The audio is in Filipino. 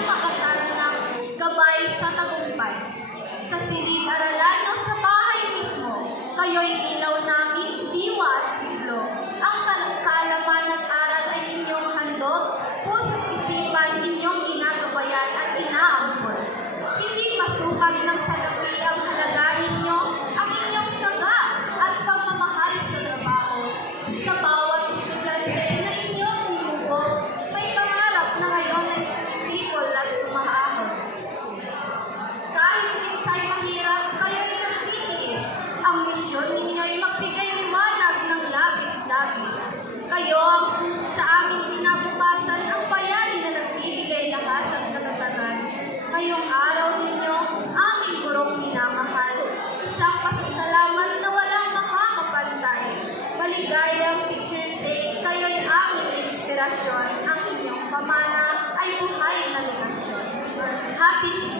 inyong pagkakaroon ng gabay sa tagumpay. Sa silid-aralan o sa bahay mismo, kayo'y ilaw namin, diwa at siglo. Ang kaalaman at aral ay inyong handog, puso't isipan inyong ginagabayan at inaampon. Hindi masukat ng salapi ang halaga ninyo, ang inyong tiyaga at pagmamahal sa trabaho. Sa bawat estudyante na inyong hinubog, may pangarap na ngayon ay sumisikol at umaahon. Kahit minsa'y mahirap, kayo'y nagtitiis. Ang misyon ninyo'y magbigay liwanag ng labis-labis. Kayo ang susi sa aming kinabukasan, ang bayani na nagbibigay lakas at katatagan. Ngayong araw ninyo, aming gurong minamahal. Isang pasasalamat na walang makakapantay. Maligayang Teacher's Day, kayo'y aming inspirasyon. Ang inyong pamana ay buhay na ligasyon. Happy Teacher's